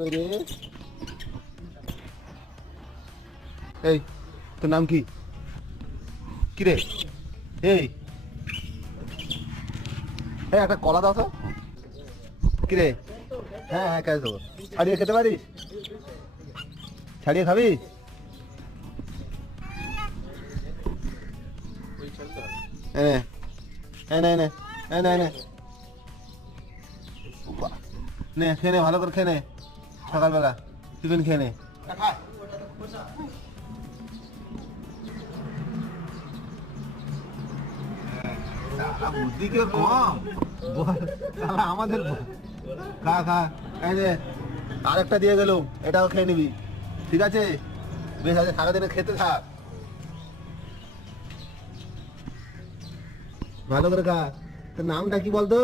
রে এই তোর নাম কি কি রে? এই এই একটা কলা দাও তো। কি রে? হ্যাঁ হ্যাঁ কেন দেবো, ছাড়িয়ে খেতে পারিস? ছাড়িয়ে খাবি? এনে এনে এনে এনে এনে নে খেয়ে নে, ভালো করে খেয়ে নে, সকালবেলা টিফিন খেয়ে নে। বুদ্ধি কেউ কম আমাদের। খা খা, এই যে আরেকটা দিয়ে গেলুম, এটাও খেয়ে নিবি, ঠিক আছে? বেশ আছে, সারাদিনে খেতে থাক, ভালো করে খা। তোর নামটা কি বলতো?